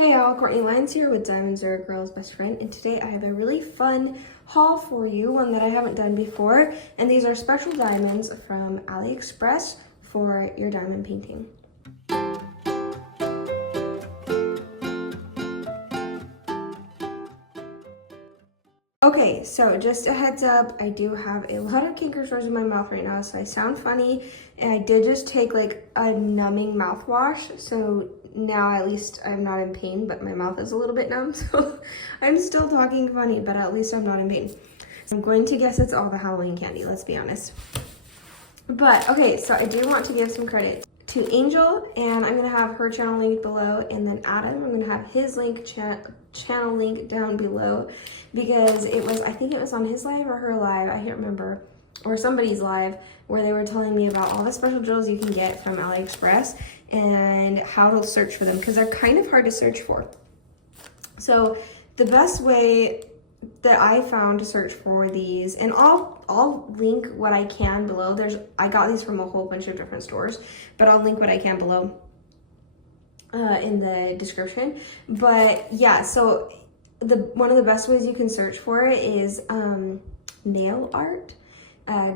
Hey y'all, Courtney Lyons here with Diamonds Are a Girl's Best Friend, and today I have a really fun haul for you, one that I haven't done before, and these are special diamonds from AliExpress for your diamond painting. Okay, so just a heads up, I do have a lot of canker sores in my mouth right now, so I sound funny, and I did just take like a numbing mouthwash, so now at least I'm not in pain, but my mouth is a little bit numb, so I'm still talking funny, but at least I'm not in pain. So I'm going to guess it's all the Halloween candy, let's be honest. But okay, so I do want to give some credit to Angel, and I'm gonna have her channel linked below, and then Adam, I'm gonna have his channel link down below, because it was, I think it was on his live or her live, I can't remember, or somebody's live, where they were telling me about all the special drills you can get from AliExpress and how to search for them, because they're kind of hard to search for. So the best way that I found to search for these, and I'll link what I can below. I got these from a whole bunch of different stores, but I'll link what I can below in the description. But yeah, so one of the best ways you can search for it is nail art,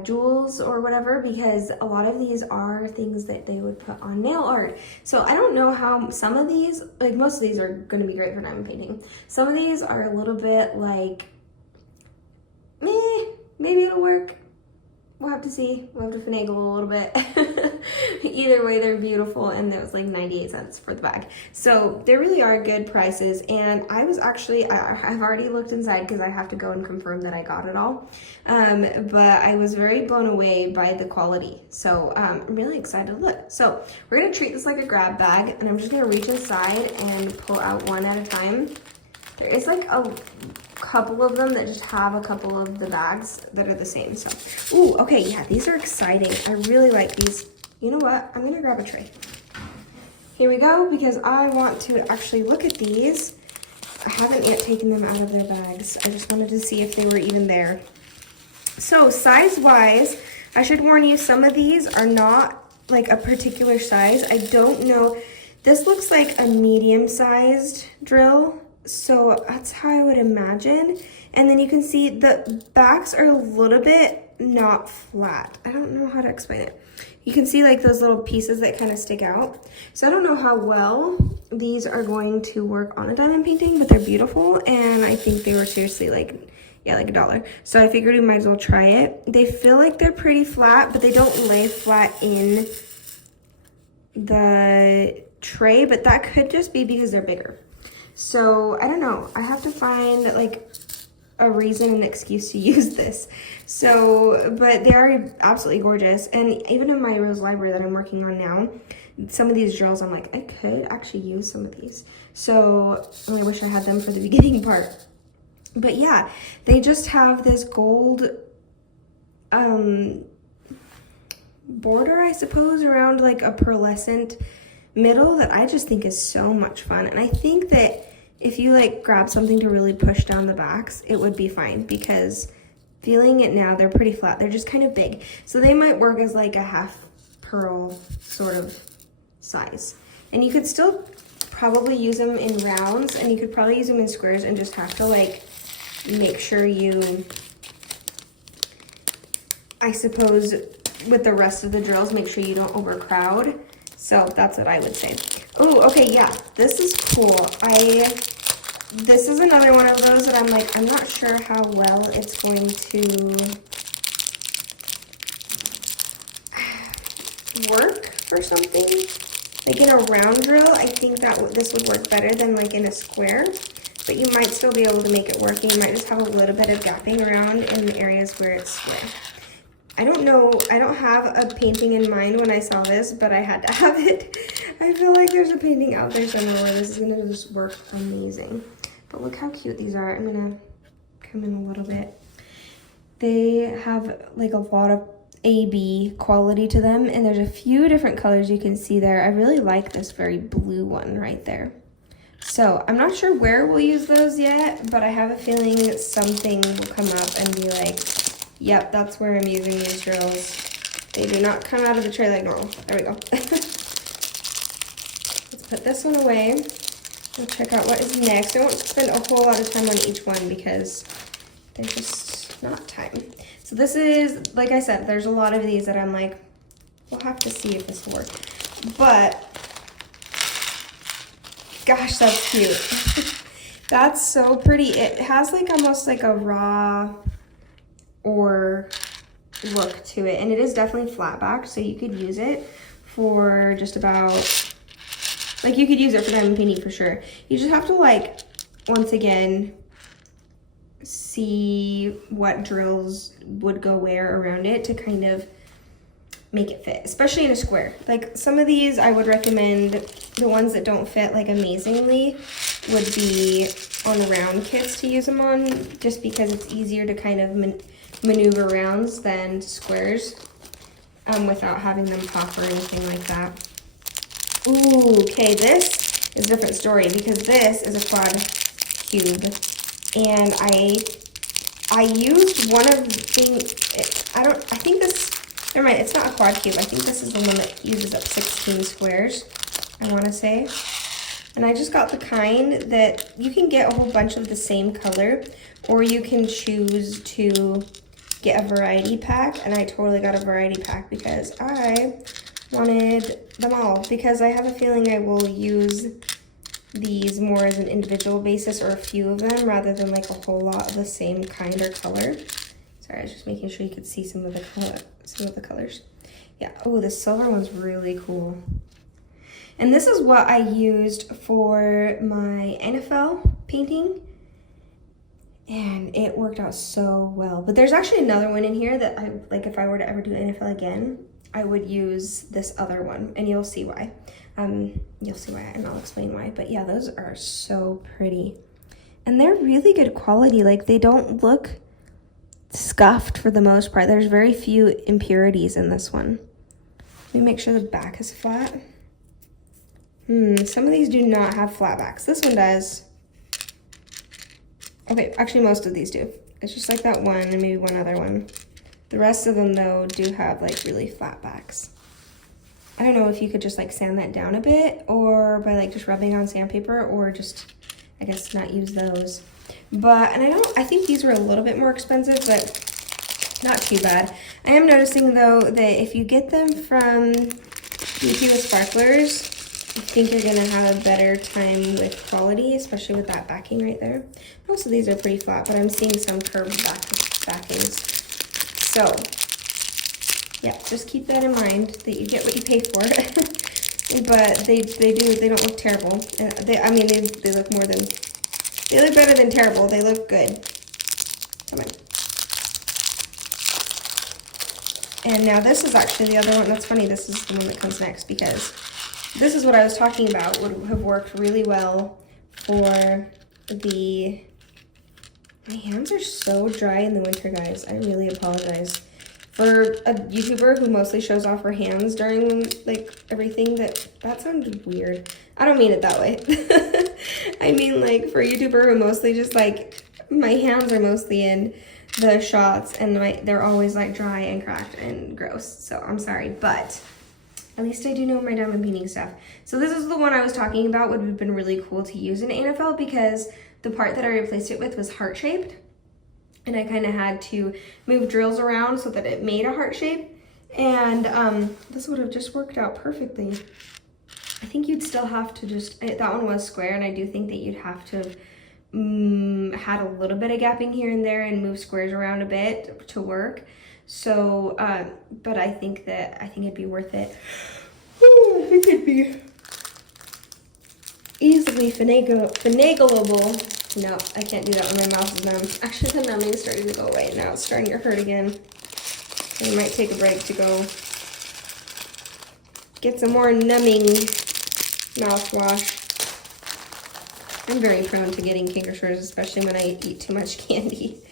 jewels or whatever, because a lot of these are things that they would put on nail art. So I don't know how some of these, like most of these are going to be great for diamond painting. Some of these are a little bit like, maybe it'll work. We'll have to see. We'll have to finagle a little bit. Either way, they're beautiful, and it was like 98 cents for the bag. So they really are good prices, and I was actually, I've already looked inside because I have to go and confirm that I got it all. But I was very blown away by the quality. So I'm really excited to look. So we're gonna treat this like a grab bag, and I'm just gonna reach inside and pull out one at a time. There is like a couple of them that just have a couple of the bags that are the same. So, ooh, okay, yeah, these are exciting. I really like these. You know what? I'm gonna grab a tray. Here we go, because I want to actually look at these. I haven't yet taken them out of their bags. I just wanted to see if they were even there. So size-wise, I should warn you, some of these are not like a particular size. I don't know. This looks like a medium-sized drill. So that's how I would imagine. And then you can see the backs are a little bit not flat. I don't know how to explain it. You can see like those little pieces that kind of stick out. So I don't know how well these are going to work on a diamond painting, but they're beautiful. And I think they were seriously like, yeah, like $1. So I figured we might as well try it. They feel like they're pretty flat, but they don't lay flat in the tray, but that could just be because they're bigger. So I don't know, I have to find like a reason, an excuse to use this. So, but they are absolutely gorgeous. And even in my Rose library that I'm working on now, some of these drills, I'm like, I could actually use some of these. So I wish I had them for the beginning part. But yeah, they just have this gold border, I suppose, around like a pearlescent middle that I just think is so much fun. And I think that if you like grab something to really push down the backs, it would be fine, because feeling it now, they're pretty flat. They're just kind of big. So they might work as like a half pearl sort of size. And you could still probably use them in rounds, and you could probably use them in squares, and just have to like make sure you, I suppose, with the rest of the drills, make sure you don't overcrowd. So that's what I would say. Oh, okay, yeah, this is cool. This is another one of those that I'm like, I'm not sure how well it's going to work for something. Like in a round drill, I think that this would work better than like in a square, but you might still be able to make it work, and you might just have a little bit of gapping around in the areas where it's square. I don't know, I don't have a painting in mind when I saw this, but I had to have it. I feel like there's a painting out there somewhere where this is gonna just work amazing. But look how cute these are. I'm gonna come in a little bit. They have like a lot of AB quality to them, and there's a few different colors you can see there. I really like this very blue one right there. So I'm not sure where we'll use those yet, but I have a feeling something will come up and be like, yep, that's where I'm using these drills. They do not come out of the tray like normal. There we go. Let's put this one away. we'll check out what is next. I won't spend a whole lot of time on each one because there's just not time. So this is, like I said, there's a lot of these that I'm like, we'll have to see if this will work. But, gosh, that's cute. That's so pretty. It has like almost like a raw or look to it. And it is definitely flat back, so you could use it for just about, like you could use it for diamond painting for sure. You just have to like, once again, see what drills would go where around it to kind of make it fit, especially in a square. Like some of these I would recommend, the ones that don't fit like amazingly would be on round kits to use them on, just because it's easier to kind of maneuver rounds than squares without having them pop or anything like that. Ooh, okay, this is a different story because this is a quad cube, and I used one of the, I think this, never mind, it's not a quad cube. I think this is the one that uses up 16 squares, I want to say. And I just got the kind that you can get a whole bunch of the same color, or you can choose to get a variety pack. And I totally got a variety pack because I wanted them all, because I have a feeling I will use these more as an individual basis, or a few of them, rather than like a whole lot of the same kind or color. Sorry, I was just making sure you could see some of the colors. Yeah, oh, the silver one's really cool. And this is what I used for my NFL painting, and it worked out so well. But there's actually another one in here that I, like if I were to ever do NFL again, I would use this other one, and you'll see why. You'll see why, and I'll explain why. But yeah, those are so pretty. And they're really good quality. Like, they don't look scuffed for the most part. There's very few impurities in this one. Let me make sure the back is flat. Some of these do not have flat backs. This one does. Okay, actually most of these do. It's just like that one and maybe one other one. The rest of them though do have like really flat backs. I don't know if you could just like sand that down a bit, or by like just rubbing on sandpaper, or just, I guess, not use those. But, and I think these were a little bit more expensive, but not too bad. I am noticing though that if you get them from Toiewy Sparklers, I think you're gonna have a better time with quality, especially with that backing right there. Most of these are pretty flat, but I'm seeing some curved backings. So, yeah, just keep that in mind, that you get what you pay for. But they don't look terrible. I mean, they look they look better than terrible. They look good. Come on. And now this is actually the other one. That's funny, this is the one that comes next, because this is what I was talking about, would have worked really well for the, my hands are so dry in the winter, guys. I really apologize. For a YouTuber who mostly shows off her hands during like everything, that sounded weird. I don't mean it that way. I mean like for a YouTuber who mostly just like, my hands are mostly in the shots and they're always like dry and cracked and gross. So I'm sorry, but at least I do know my diamond painting stuff. So this is the one I was talking about, would have been really cool to use in NFL, because the part that I replaced it with was heart-shaped. And I kind of had to move drills around so that it made a heart shape. And this would have just worked out perfectly. I think you'd still have to just, that one was square, and I do think that you'd have to have had a little bit of gapping here and there and move squares around a bit to work. So, but I think it'd be worth it. Ooh, it could be easily finagleable. No, I can't do that when my mouth is numb. Actually, the numbing is starting to go away. Now it's starting to hurt again. So we might take a break to go get some more numbing mouthwash. I'm very prone to getting canker sores, especially when I eat too much candy.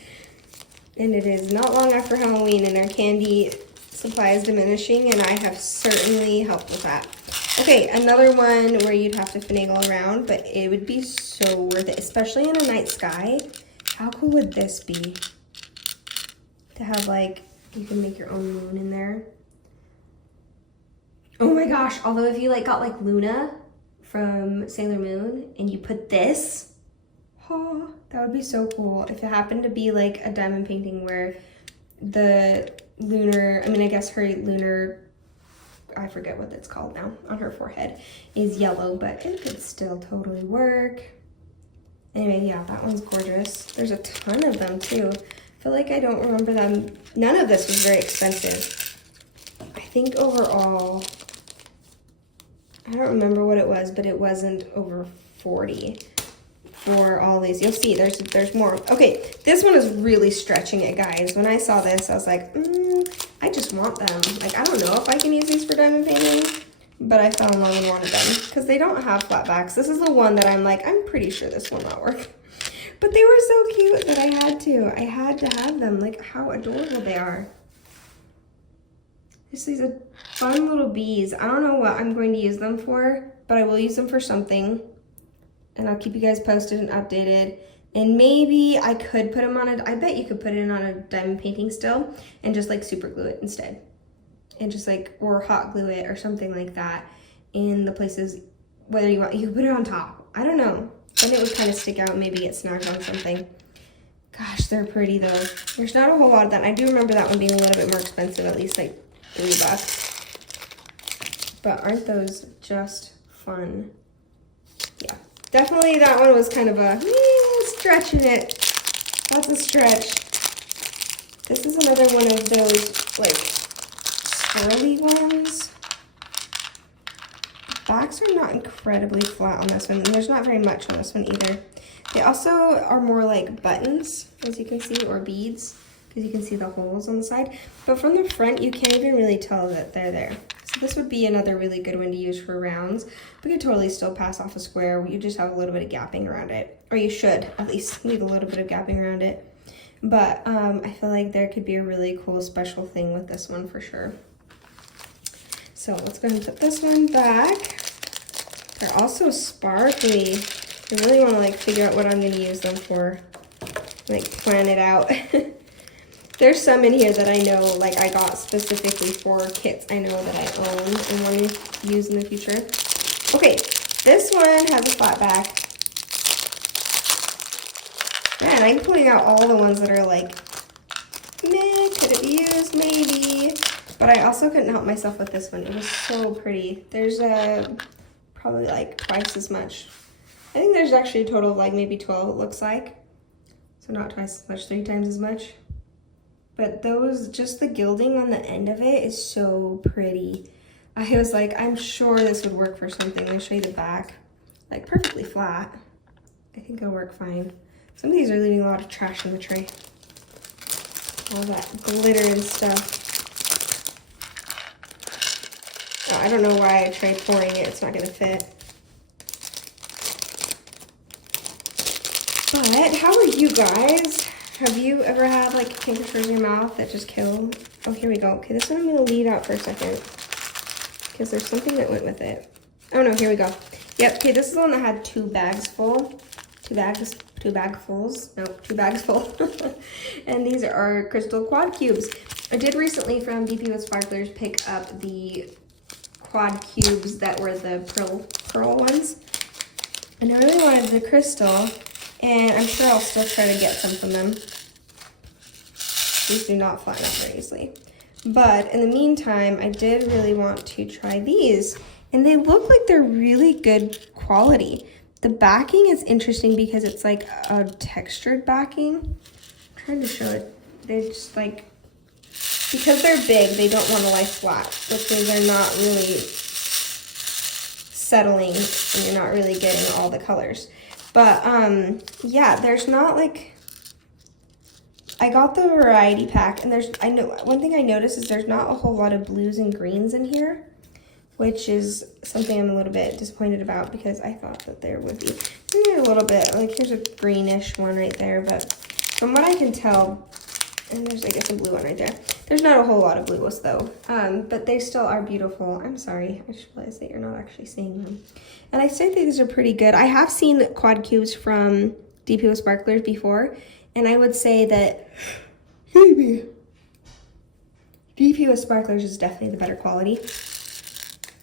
And it is not long after Halloween, and our candy supply is diminishing, and I have certainly helped with that. Okay, another one where you'd have to finagle around, but it would be so worth it, especially in a night sky. How cool would this be? To have like, you can make your own moon in there. Oh my gosh, although if you like got like Luna from Sailor Moon and you put this, oh, that would be so cool. If it happened to be like a diamond painting where the lunar, I mean, I guess her lunar, I forget what it's called now, on her forehead is yellow, but it could still totally work. Anyway, yeah, that one's gorgeous. There's a ton of them too. I feel like I don't remember them. None of this was very expensive. I think overall, I don't remember what it was, but it wasn't over 40 for all these. You'll see there's more. Okay, this one is really stretching it, guys. When I saw this, I was like, I just want them. Like, I don't know if I can use these for diamond painting, but I fell in love and wanted them because they don't have flat backs. This is the one that I'm like, I'm pretty sure this will not work. But they were so cute that I had to. I had to have them. Like, how adorable they are. Just these are fun little bees. I don't know what I'm going to use them for, but I will use them for something. And I'll keep you guys posted and updated. And maybe I could put them on I bet you could put it on a diamond painting still and just like super glue it instead. And just like, or hot glue it or something like that in the places, whether you want, you could put it on top. I don't know. Then it would kind of stick out, maybe get snagged on something. Gosh, they're pretty though. There's not a whole lot of that. I do remember that one being a little bit more expensive, at least like $3. But aren't those just fun? Yeah, definitely that one was kind of a stretching it. That's a stretch. This is another one of those like swirly ones. The backs are not incredibly flat on this one, and there's not very much on this one either. They also are more like buttons, as you can see, or beads, because you can see the holes on the side. But from the front, you can't even really tell that they're there. So this would be another really good one to use for rounds. We could totally still pass off a square. You just have a little bit of gapping around it. Or you should, at least, leave a little bit of gapping around it. But I feel like there could be a really cool special thing with this one for sure. So let's go ahead and put this one back. They're also sparkly. I really want to like figure out what I'm going to use them for. Like plan it out. There's some in here that I know like I got specifically for kits I know that I own and want to use in the future. Okay, this one has a flat back. Man, I'm pulling out all the ones that are like, meh, could it be used? Maybe. But I also couldn't help myself with this one. It was so pretty. There's probably like twice as much. I think there's actually a total of like maybe 12 it looks like. So not twice as much, 3 times as much. But those, just the gilding on the end of it is so pretty. I was like, I'm sure this would work for something. Let me show you the back. Like perfectly flat. I think it'll work fine. Some of these are leaving a lot of trash in the tray. All that glitter and stuff. Oh, I don't know why I tried pouring it. It's not gonna fit. But how are you guys? Have you ever had like tinctures in your mouth that just kill? Oh, here we go. Okay, this one I'm gonna leave out for a second because there's something that went with it. Oh no, here we go. Yep, okay, this is the one that had 2 bags full. 2 bags full. And these are crystal quad cubes. I did recently from DP with Sparklers pick up the quad cubes that were the pearl ones. And I really wanted the crystal, and I'm sure I'll still try to get some from them. These do not flatten out very easily. But in the meantime, I did really want to try these, and they look like they're really good quality. The backing is interesting because it's like a textured backing. I'm trying to show it. They just like, because they're big, they don't want to lie flat, which means they're not really settling and you're not really getting all the colors. But yeah, there's not like, I got the variety pack, and one thing I noticed is there's not a whole lot of blues and greens in here, which is something I'm a little bit disappointed about because I thought that there would be a little bit, like here's a greenish one right there, but from what I can tell, and there's I guess a blue one right there, there's not a whole lot of blues though, but they still are beautiful. I'm sorry, I just realized that you're not actually seeing them. And I say these are pretty good. I have seen quad cubes from DP with Sparklers before, and I would say that DP with Sparklers is definitely the better quality.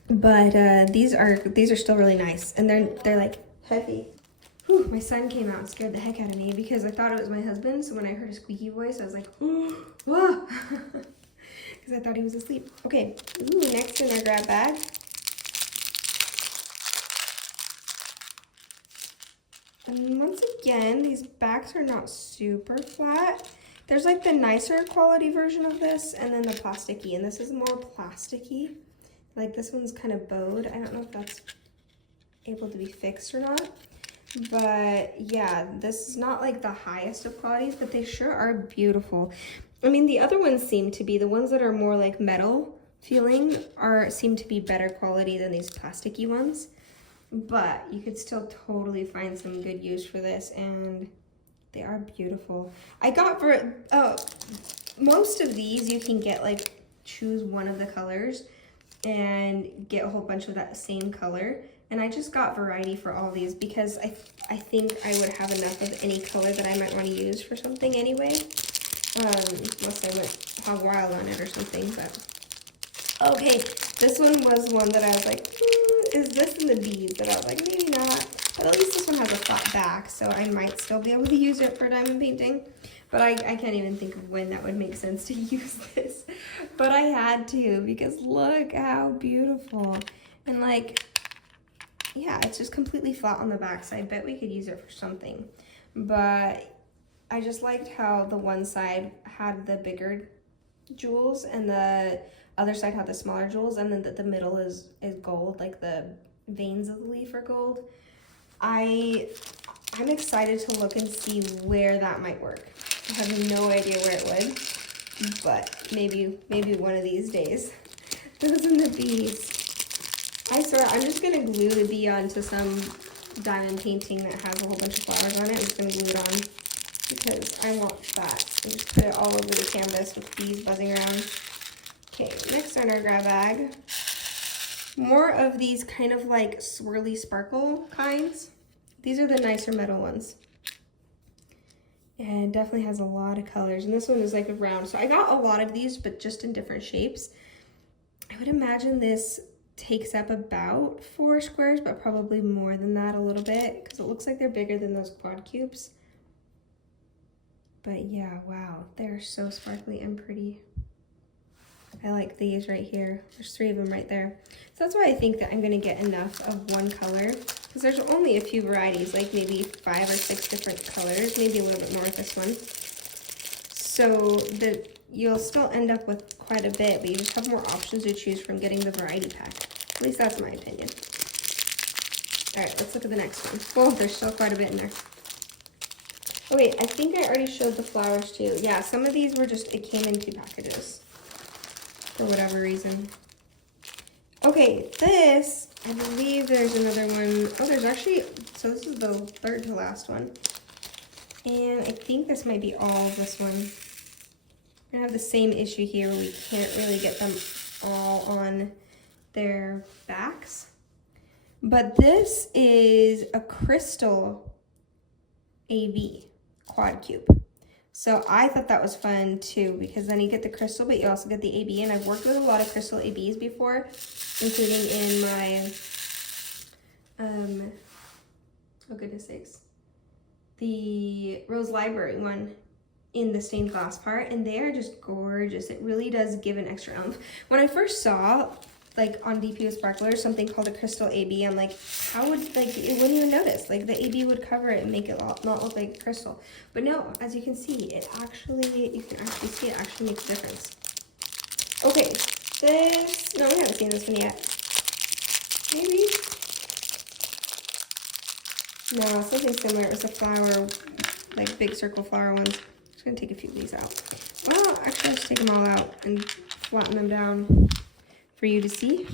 But these are still really nice, and they're like heavy. Whew, my son came out and scared the heck out of me because I thought it was my husband. So when I heard a squeaky voice, I was like, whoa, because I thought he was asleep. Okay, ooh, next in our grab bag. And once again, these bags are not super flat. There's like the nicer quality version of this, and then the plasticky, and this is more plasticky. Like this one's kind of bowed. I don't know if that's able to be fixed or not. But yeah, this is not like the highest of qualities, but they sure are beautiful. I mean, the other ones seem to be, the ones that are more like metal feeling seem to be better quality than these plasticky ones. But you could still totally find some good use for this, and they are beautiful. I got for, most of these you can get like, choose one of the colors and get a whole bunch of that same color. And I just got variety for all these because I think I would have enough of any color that I might want to use for something anyway. Unless I went hog wild on it or something, but. Okay, this one was one that I was like, is this in the bees? But I was like, maybe not. But at least this one has a flat back, so I might still be able to use it for diamond painting. But I can't even think of when that would make sense to use this. But I had to because look how beautiful. And like, yeah, it's just completely flat on the back, so I bet we could use it for something. But I just liked how the one side had the bigger jewels and the other side had the smaller jewels, and then the middle is gold, like the veins of the leaf are gold. I'm excited to look and see where that might work. I have no idea where it would, but maybe one of these days. Those and the bees. I swear, I'm just gonna glue the bee onto some diamond painting that has a whole bunch of flowers on it. I'm just gonna glue it on because I want that. And just put it all over the canvas with bees buzzing around. Okay, next on our grab bag. More of these kind of like swirly sparkle kinds. These are the nicer metal ones. And it definitely has a lot of colors. And this one is like a round. So I got a lot of these, but just in different shapes. I would imagine this takes up about 4 squares, but probably more than that a little bit, because it looks like they're bigger than those quad cubes. But yeah, wow, they're so sparkly and pretty. I like these right here. There's 3 of them right there. So that's why I think that I'm gonna get enough of one color, because there's only a few varieties, like maybe 5 or 6 different colors, maybe a little bit more with this one. So that you'll still end up with quite a bit, but you just have more options to choose from getting the variety pack. At least that's my opinion. All right, let's look at the next one. Well, there's still quite a bit in there. Oh wait, I think I already showed the flowers too. Yeah, some of these were just, it came in 2 packages for whatever reason. Okay, this, I believe there's another one. Oh, there's actually, so this is the 3rd to last one. And I think this might be all of this one. We're gonna have the same issue here where we can't really get them all on their backs. But this is a crystal AB quad cube. So I thought that was fun too, because then you get the crystal, but you also get the AB. And I've worked with a lot of crystal ABs before, including in my, oh goodness sakes, the Rose Library one in the stained glass part, and they are just gorgeous. It really does give an extra oomph. When I first saw, like on DP Sparkler, something called a crystal AB, I'm like, how would, like, it wouldn't even notice. Like the AB would cover it and make it not look like crystal. But no, as you can see, it actually, you can actually see it actually makes a difference. Okay, this, no, we haven't seen this one yet. Maybe? No, something similar. It was a flower, like big circle flower ones. I'm just gonna take a few of these out. Well, actually, I'll just take them all out and flatten them down for you to see.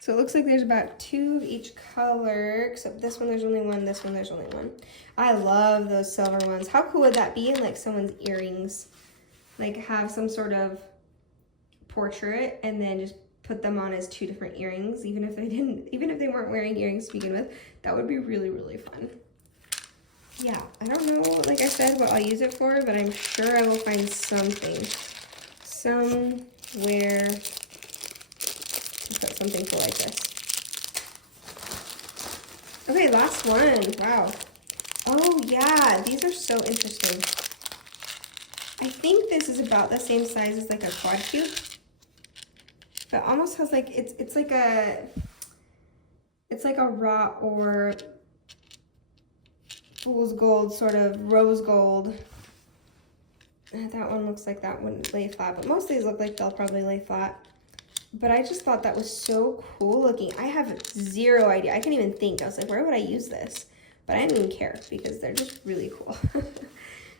So it looks like there's about 2 of each color, except this one there's only 1, this one there's only 1. I love those silver ones. How cool would that be in like someone's earrings? Like have some sort of portrait and then just put them on as 2 different earrings, even if they weren't wearing earrings to begin with. That would be really, really fun. Yeah, I don't know, like I said, what I'll use it for, but I'm sure I will find something somewhere to put something cool like this. Okay, last one. Wow. Oh yeah, these are so interesting. I think this is about the same size as like a quad cube, but almost has like it's like a raw or fool's gold, sort of rose gold. That one looks like that wouldn't lay flat, but most of these look like they'll probably lay flat. But I just thought that was so cool looking. I have zero idea. I can't even think. I was like, where would I use this? But I didn't even care because they're just really cool.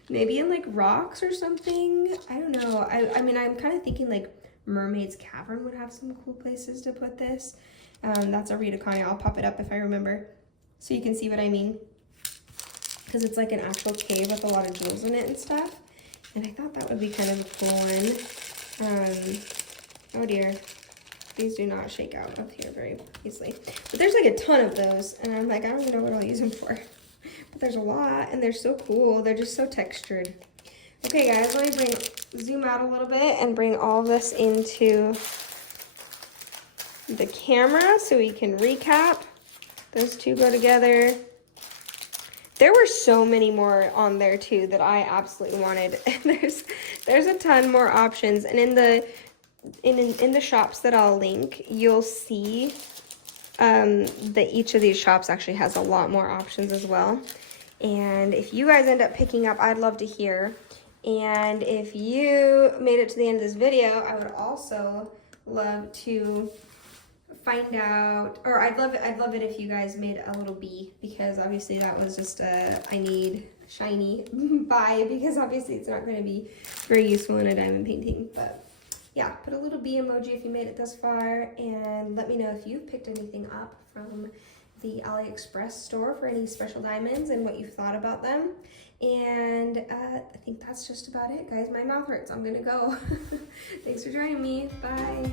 Maybe in like rocks or something. I don't know. I mean, I'm kind of thinking like Mermaid's Cavern would have some cool places to put this. That's a Rita Connie. I'll pop it up if I remember so you can see what I mean. Because it's like an actual cave with a lot of jewels in it and stuff. And I thought that would be kind of a cool one. Oh dear. These do not shake out up here very easily. But there's like a ton of those. And I'm like, I don't even know what I'll use them for. But there's a lot and they're so cool. They're just so textured. Okay guys, let me zoom out a little bit and bring all this into the camera so we can recap. Those two go together. There were so many more on there too that I absolutely wanted. There's a ton more options, and in the shops that I'll link, you'll see that each of these shops actually has a lot more options as well. And if you guys end up picking up, I'd love to hear. And if you made it to the end of this video, I would also love to find out, or I'd love it if you guys made a little bee, because obviously that was just I need shiny buy, because obviously it's not going to be very useful in a diamond painting. But yeah, put a little bee emoji if you made it this far, and let me know if you've picked anything up from the AliExpress store for any special diamonds and what you've thought about them. And I think that's just about it, guys. My mouth hurts. I'm gonna go. Thanks for joining me. Bye.